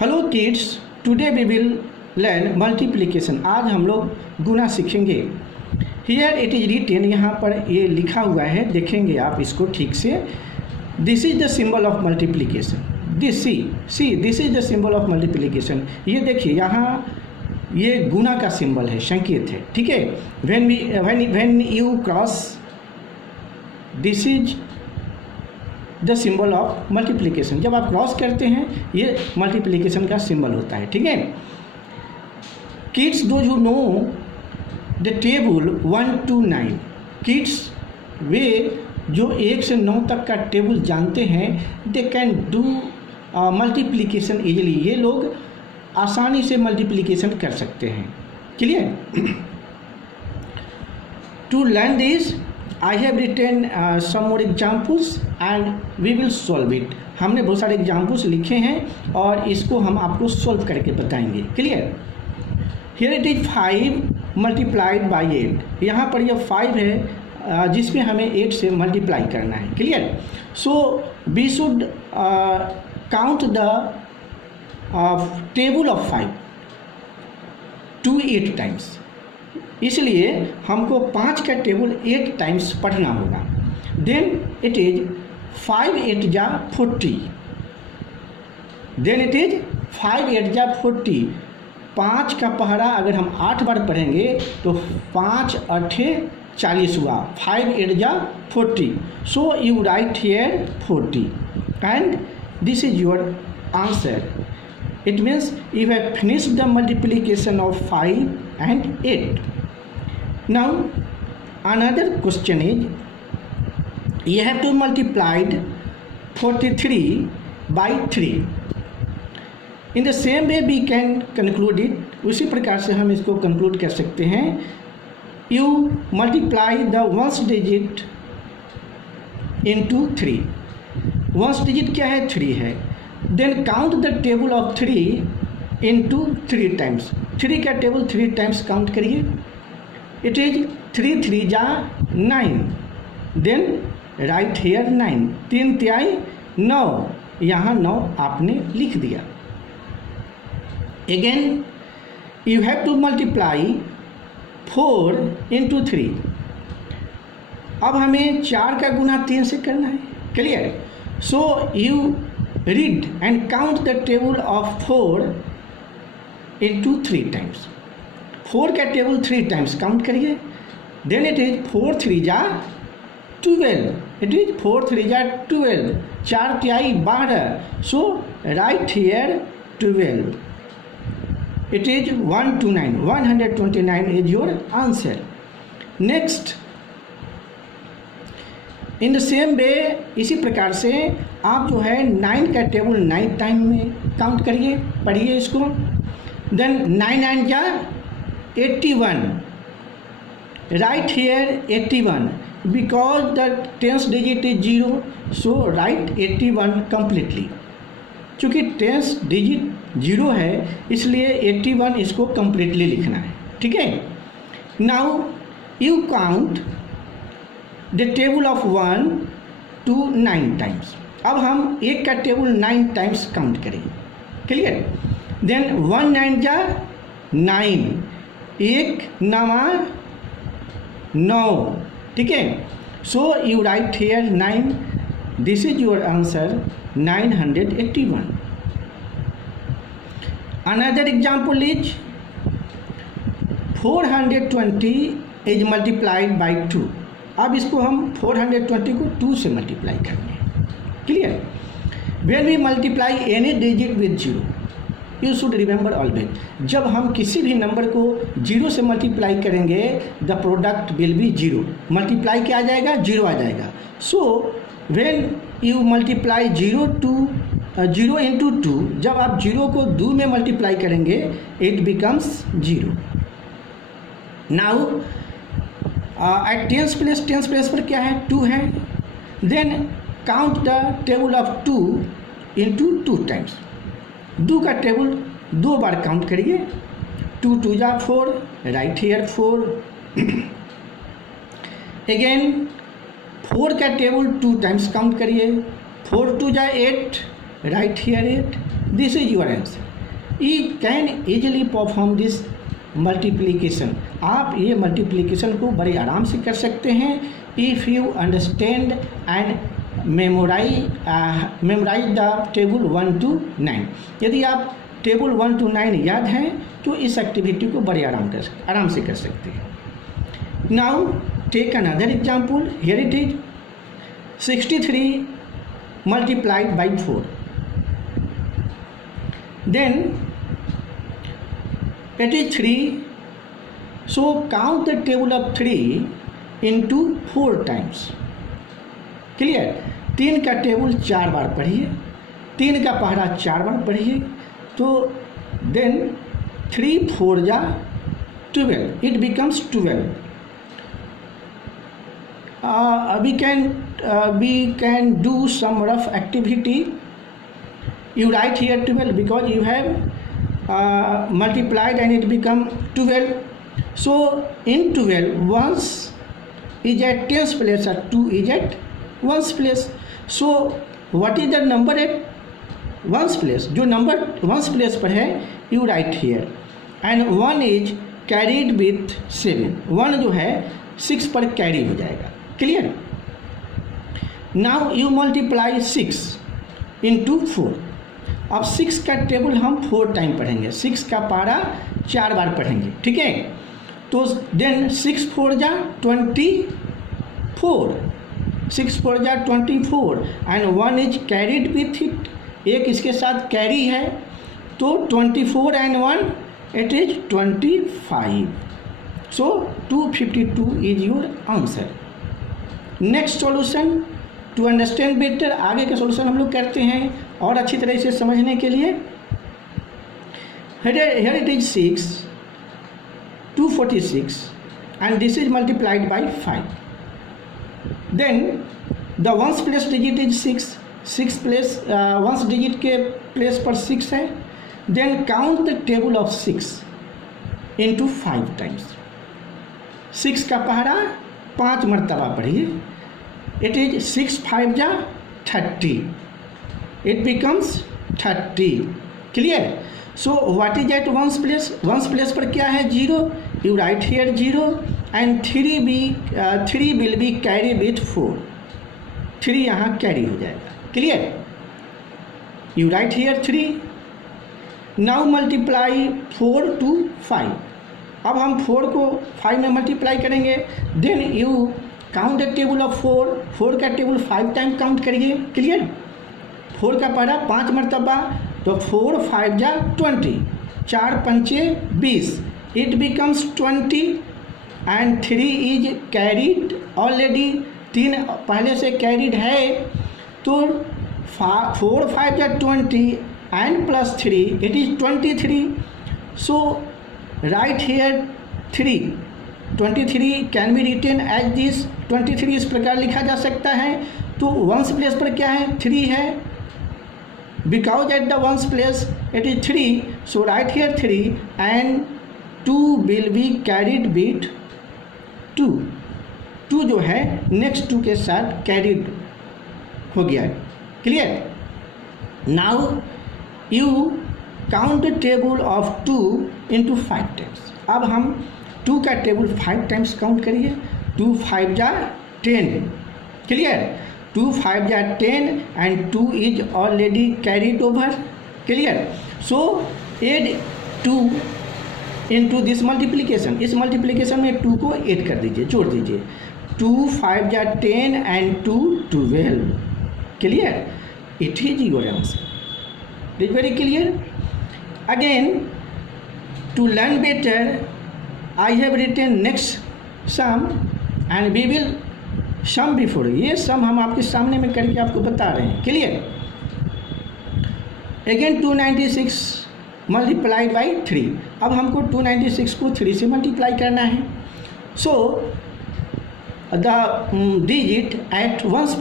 Hello kids, today we will learn multiplication. आज हम लोग गुना सीखेंगे। हियर इट इज रिटेन, यहाँ पर ये लिखा हुआ है, देखेंगे आप इसको ठीक से। This is the symbol of multiplication. This this is the symbol of multiplication. ये देखिए, यहाँ ये गुना का सिंबल है, संकेत है, ठीक है। When you cross, this is the symbol of multiplication. जब आप क्रॉस करते हैं, ये मल्टीप्लिकेशन का सिंबल होता है, ठीक है। Kids those who know the table 1 to 9, kids वे जो 1 से 9 तक का टेबल जानते हैं, they can do multiplication easily. ये लोग आसानी से मल्टीप्लिकेशन कर सकते हैं। Clear? To learn this I have written some more examples and we will solve it। हमने बहुत सारे एग्जाम्पल्स लिखे हैं और इसको हम आपको सॉल्व करके बताएंगे। Clear? Here it is 5 multiplied by 8। यहाँ पर यह 5 है जिसमें हमें 8 से मल्टीप्लाई करना है। Clear? So we should count the table of 5 to 8 times. इसलिए हमको 5 का टेबल 8 टाइम्स पढ़ना होगा। देन इट इज 5 8 जा 40। देन इट इज 5 8 जा 40। 5 का पहरा अगर हम 8 बार पढ़ेंगे तो 5 8 40 हुआ। 5 8 जा 40। So you write here 40 and this is your answer. It means you have finished the multiplication of 5 and 8. Now another question is, you have to multiply 43 by 3. In the same way we can conclude it। उसी प्रकार से हम इसको conclude कर सकते हैं। You multiply the ones digit into 3। ones digit क्या है? 3 है। Then count the table of 3 into 3 times। 3 का टेबल 3 टाइम्स काउंट करिए। इट इज 3 3 जा 9। Then right hair 9। 3 तिहाई 9, यहाँ 9 आपने लिख दिया। Again you have to multiply 4 into 3। अब हमें 4 का गुना 3 से करना है। Clear? So you read and count the table of 4 into 3 times। 4 का टेबल 3 टाइम्स काउंट करिए। देन इट इज 4 3 जा 12। इट इज 4 3 जा 12। 4 तिहाई 12। So right here 12। It is 129। 129 is your answer. Next, in the same way, इसी प्रकार से आप जो है 9 का टेबल 9 टाइम में काउंट करिए, पढ़िए इसको। देन 9 9 जा 81। Right here 81 because the 10th digit is 0। So right 81 completely. चूँकि 10th डिजिट 0 है इसलिए 81 इसको कंप्लीटली लिखना है, ठीक है। Now you count the table of 1 to 9 times. अब हम 1 का टेबल 9 टाइम्स काउंट करेंगे। क्लियर? देन 1 9 जा 9। 1 9 9, ठीक है। So you write here 9। This is your answer 981। Another example is 420 is multiplied by 2। अब इसको हम 420 को 2 से मल्टीप्लाई करेंगे। Clear? When we multiply any digit with 0, you should remember always, जब हम किसी भी नंबर को 0 से मल्टीप्लाई करेंगे the product will B 0। Multiply क्या आ जाएगा? 0 आ जाएगा। So when you multiply 0 into 2, जब आप 0 को 2 में मल्टीप्लाई करेंगे it becomes 0। Now at 10th place पर क्या है? 2 है। Then count the table of 2 into 2 times. 2 का टेबल 2 बार काउंट करिए। 2 2 जा 4। Right here 4। अगेन 4 का टेबल 2 टाइम्स काउंट करिए। 4 2 जा 8। Right here 8। This is your answer. E can easily perform this multiplication. आप ये मल्टीप्लिकेशन को बड़े आराम से कर सकते हैं if you understand and memorise the table 1 to 9। यदि आप टेबल 1 to 9 याद हैं तो इस एक्टिविटी को बड़े आराम से कर सकते हैं। Now take another example, here it is 63 multiplied by 4, then it is 3, so count the table of 3 into 4 times। Clear? 3 का टेबल 4 बार पढ़िए, 3 का पहरा 4 बार पढ़िए, तो देन 3 4 जा 12, it becomes 12। we can do some rough activity. You write here 12 because you have multiplied and it become 12. So in 12 1 is at 10's place or 2 is at 1's place. So what is the number at 1's place? जो number 1's place पर है you write here, and 1 is carried with 7। 1 जो है 6 पर carry हो जाएगा। Clear? Now you multiply 6 into 4। अब 6 का टेबल हम 4 टाइम पढ़ेंगे, 6 का पारा 4 बार पढ़ेंगे, ठीक है? तो देन 6 4 जा 24, 6 4 जा 24 and 1 is carried with it, एक इसके साथ कैरी है, तो 24 and 1 it is 25। So 252 is your answer. Next solution to understand better, आगे का सॉल्यूशन हम लोग करते हैं और अच्छी तरह से समझने के लिए। Here it is 6 246 and this is multiplied by 5। Then the ones place digit is 6 place ones digit के प्लेस पर 6 है। देन काउंट द टेबल ऑफ 6 इंटू 5 टाइम्स। 6 का पहरा 5 मरतबा पढ़िए, इट इज 6 5 जा 30, it becomes 30। Clear? So what is at ones place? Ones place पर क्या है? 0, you write here 0 and 3 will be carry with 4, 3 यहाँ कैरी हो जाएगा। Clear? You write here 3। Now multiply 4 to 5। अब हम 4 को 5 में मल्टीप्लाई करेंगे। Then you count the table of 4 का टेबल 5 टाइम काउंट करिए। क्लियर? 4 का पहरा 5 मरतबा, तो 4 5 जा 20, 4 पंचे 20, it becomes 20 and 3 is carried already, 3 पहले से कैरिड है, तो 4 5 जा 20 and plus 3 it is 23। So right here 3, 23 can be written as this. 23 इस प्रकार लिखा जा सकता है। तो वंस प्लेस पर क्या है? 3 है, because at the ones place it is 3, so right here 3 and 2 will be carried with 2। 2 जो है नेक्स्ट 2 के साथ कैरिड हो गया है। Clear? Now you count the table of 2 into 5 times. अब हम 2 का टेबल 5 टाइम्स काउंट करिए। 2 5 जा 10। क्लियर? 2 5 जा 10 and 2 is already carried over. Clear? So add 2 into this multiplication, इस मल्टीप्लीकेशन में 2 को ऐड कर दीजिए, जोड़ दीजिए। 2 5 जा 10 and 2 12। Clear? It is your answer. It very clear. Again, to learn better, I have written next sum and we will sum before। ये sum हम आपके सामने में करके आपको बता रहे हैं। क्लियर? Again 296 multiplied by 3। अब हमको 296 को 3 से मल्टीप्लाई करना है। So the digit at ones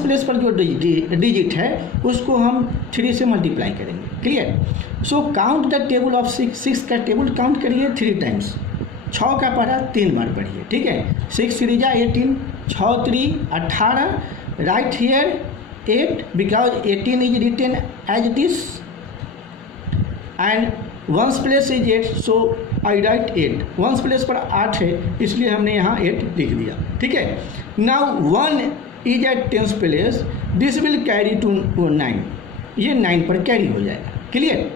place पर जो डिजिट है उसको हम 3 से मल्टीप्लाई करेंगे। Clear? So count the table ऑफ 6 का टेबल काउंट करिए 3 टाइम्स। 6 का पढ़ा 3 बार पढ़िए। ठीक है? 6 3 जा 18, 6 3 18, right here 8 because 18 is written as this. And ones place is 8, so I write 8, ones place पर 8 है इसलिए हमने यहाँ 8 लिख दिया, ठीक है। Now 1 is at 10th place, this will carry to 9, ये 9 पर कैरी हो जाएगा, clear.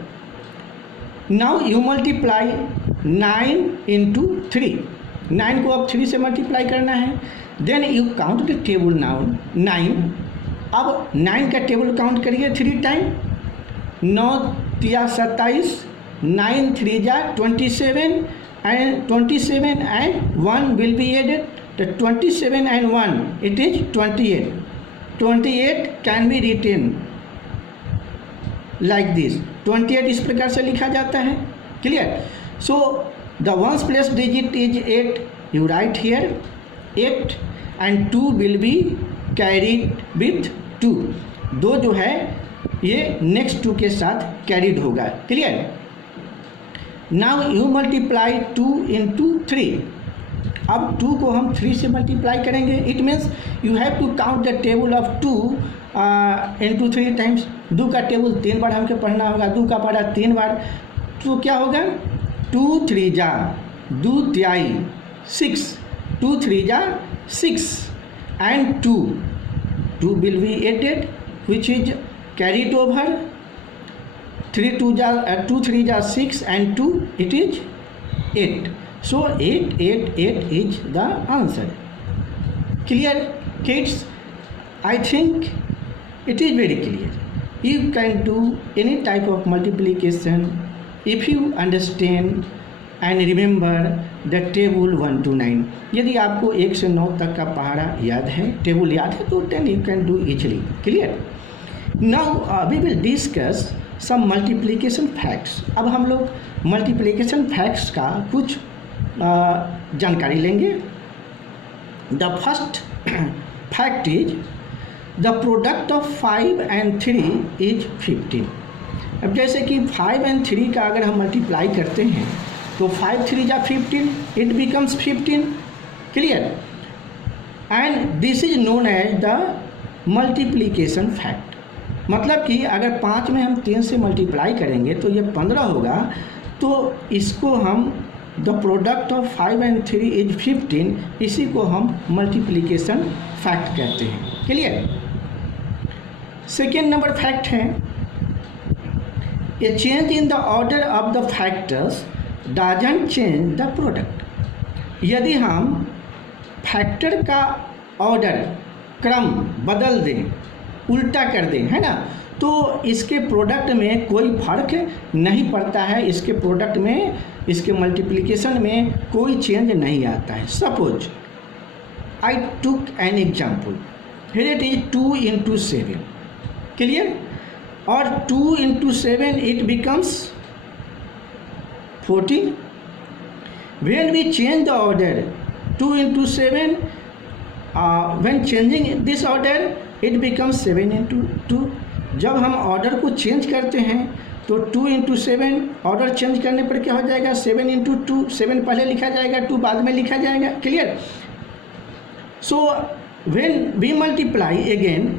Now you multiply 9 into 3, 9 को अब 3 से मल्टीप्लाई करना है, then you count the table now 9, अब 9 का टेबल काउंट करिए 3 टाइम, 9 तिया 27, 9 3 जा 27 and 27 and 1 will be added, the 27 and 1 it is 28, 28 can be written like this, 28 इस प्रकार से लिखा जाता है, clear. So the ones place digit is 8, you write here 8 and 2 will be carried with 2, 2 जो है ये नेक्स्ट 2 के साथ कैरिड होगा, clear. Now you multiply 2 into 3, अब 2 को हम 3 से मल्टीप्लाई करेंगे, it means you have to count the table of 2 into 3 times, 2 का टेबल 3 बार हमको पढ़ना होगा, 2 का पढ़ा 3 बार, तो क्या होगा 2 3 जा 2 त्याई 6, 2 3 जा 6 and 2 will be added which is carried over, 2 3 जा 6 and 2 it is 8, so 8 8 8 is the answer, clear kids? I think it is very clear. You can do any type of multiplication if you understand and remember the table 1 to 9. यदि आपको 1 से 9 तक का पहाड़ा याद है, table याद है, तो then you can do easily, clear? Now we will discuss some multiplication facts. अब हम लोग multiplication facts का कुछ जानकारी लेंगे। The first fact is the product of 5 and 3 is 15. अब जैसे कि 5 and 3 का अगर हम मल्टीप्लाई करते हैं तो 5 3 जा 15, it becomes 15, clear? And this is known as the multiplication fact. मतलब कि अगर 5 में हम 3 से मल्टीप्लाई करेंगे तो ये 15 होगा, तो इसको हम the product of 5 and 3 is 15, इसी को हम मल्टीप्लिकेशन फैक्ट कहते हैं, क्लियर। सेकेंड नंबर फैक्ट है ए change in the order of the factors doesn't change the product. यदि हम फैक्टर का ऑर्डर क्रम बदल दें, उल्टा कर दें, है ना, तो इसके प्रोडक्ट में कोई फर्क नहीं पड़ता है, इसके प्रोडक्ट में, इसके मल्टीप्लिकेशन में कोई चेंज नहीं आता है। Suppose I took an example, here it is 2 into 7, clear, और 2 into 7 it becomes 14. When we change the order 2 into 7, when changing this order it becomes 7 into 2. जब हम ऑर्डर को चेंज करते हैं तो 2 into 7 ऑर्डर चेंज करने पर क्या हो जाएगा 7 into 2, 7 पहले लिखा जाएगा, 2 बाद में लिखा जाएगा, clear. So when we multiply again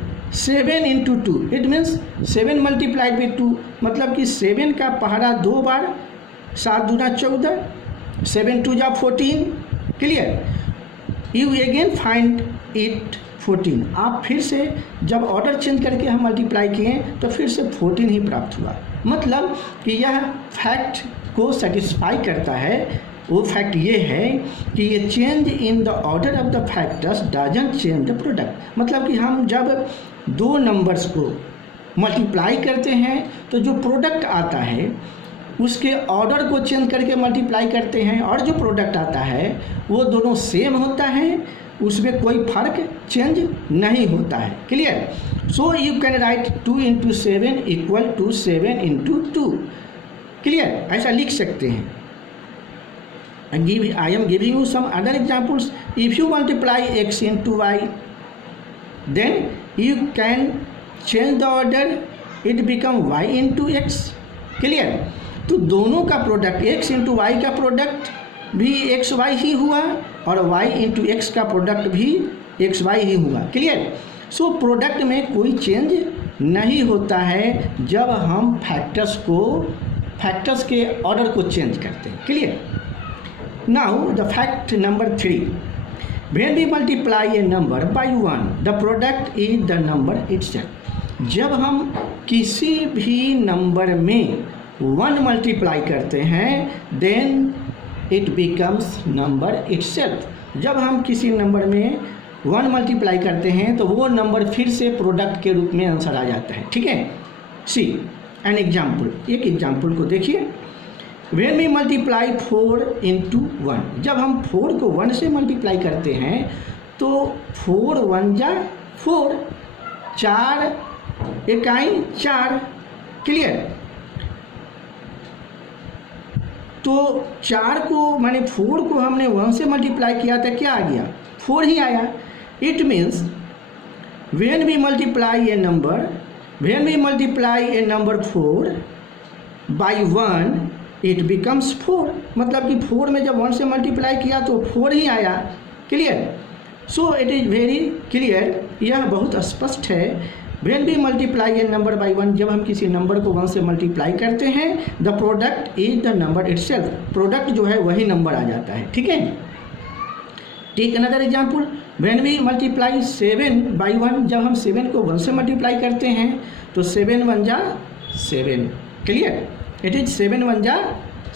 7 into 2, it means 7 multiplied by 2, मतलब कि 7 का पहाड़ा 2 बार, 7 दूना 14, 7 2 जा 14, clear. You again find it 14, आप फिर से जब ऑर्डर चेंज करके हम मल्टीप्लाई किए तो फिर से 14 ही प्राप्त हुआ, मतलब कि यह फैक्ट को सेटिस्फाई करता है। वो फैक्ट ये है कि ये change in the order of the factors doesn't change the product, मतलब कि हम जब 2 नंबर्स को मल्टीप्लाई करते हैं तो जो प्रोडक्ट आता है उसके ऑर्डर को चेंज करके मल्टीप्लाई करते हैं, और जो प्रोडक्ट आता है वो दोनों सेम होता है, उसमें कोई फर्क चेंज नहीं होता है, clear. So you can write 2 into 7 equal to 7 into 2, clear, ऐसा लिख सकते हैं। I am giving you some other examples. If you multiply x into y, then you can change the order, it become y into x, clear. तो दोनों का product x into y का product भी x why he हुआ और y into x का product भी x why he हुआ, क्लियर। सो प्रोडक्ट में कोई चेंज नहीं होता है जब हम फैक्टर्स को फैक्टर्स के ऑर्डर को चेंज करते हैं। Clear? Now the fact number 3, when we multiply a number by 1 the product is the number itself. जब हम किसी भी नंबर में 1 मल्टीप्लाई करते हैं then it becomes number itself. जब हम किसी नंबर में 1 मल्टीप्लाई करते हैं तो वो नंबर फिर से प्रोडक्ट के रूप में आंसर आ जाता है। ठीक है? सी एन एग्जाम्पल, एक एग्जाम्पल को देखिए। व्हेन वी मल्टीप्लाई 4 into 1, जब हम 4 को 1 से मल्टीप्लाई करते हैं तो 4 1 जा 4, 4 इकाई 4। क्लियर? तो 4 को माने 4 को हमने 1 से मल्टीप्लाई किया था, क्या आ गया? 4 ही आया। It means when we multiply a number 4 by 1 it becomes 4। मतलब कि 4 में जब 1 से मल्टीप्लाई किया तो 4 ही आया। Clear? So it is very clear, यह बहुत स्पष्ट है। When we multiply a number by 1, जब हम किसी नंबर को 1 से मल्टीप्लाई करते हैं the product is the number itself. Product जो है वही नंबर आ जाता है। ठीक है? Take another example, when we multiply 7 by 1, जब हम 7 को 1 से मल्टीप्लाई करते हैं तो 7 1 जा 7। क्लियर? इट इज 7 1 जा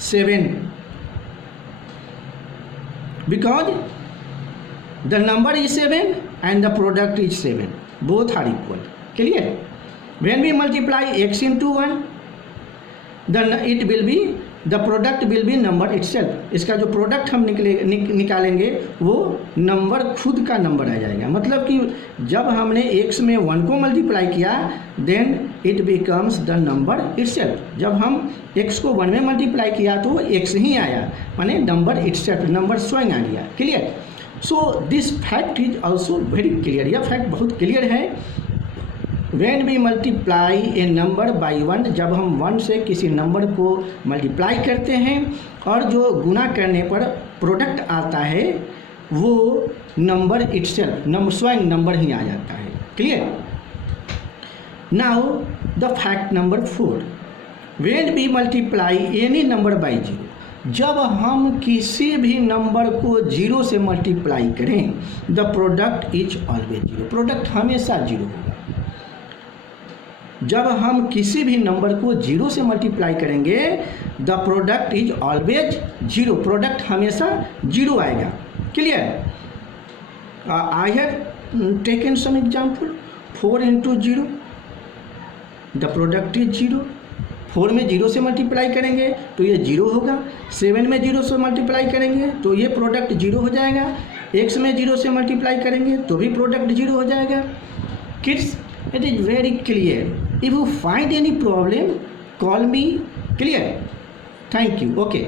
7 because the number is 7 and the product is 7, both are equal. Clear? When we multiply x into 1 it will be the product will be number itself. इसका जो प्रोडक्ट हम निकालेंगे वो नंबर खुद का number आ जाएगा। मतलब कि जब हमने x में 1 को मल्टीप्लाई किया then it becomes the number itself. जब हम x को 1 में मल्टीप्लाई किया तो वो x ही आया, माने नंबर इटसेल्फ, नंबर स्वयं आ गया। Clear? So this fact is also very clear. यह फैक्ट बहुत क्लियर है। When we multiply a number by 1, जब हम 1 से किसी नंबर को मल्टीप्लाई करते हैं और जो गुना करने पर प्रोडक्ट आता है वो नंबर इटसेल्फ, स्वयं नंबर ही आ जाता है। Clear? Now the fact number 4, when we multiply any number by 0, जब हम किसी भी नंबर को 0 से मल्टीप्लाई करें the product is always 0। Product हमेशा 0 होगा। जब हम किसी भी नंबर को 0 से मल्टीप्लाई करेंगे the product is always 0। Product हमेशा 0 आएगा। Clear? I have taken some example. 4 into 0 the product is 0। 4 में 0 से मल्टीप्लाई करेंगे तो ये 0 होगा। 7 में 0 से मल्टीप्लाई करेंगे तो ये प्रोडक्ट 0 हो जाएगा। x में 0 से मल्टीप्लाई करेंगे तो भी प्रोडक्ट 0 हो जाएगा। Kids, it is very clear. If you find any problem, call me. Clear? Thank you. Okay.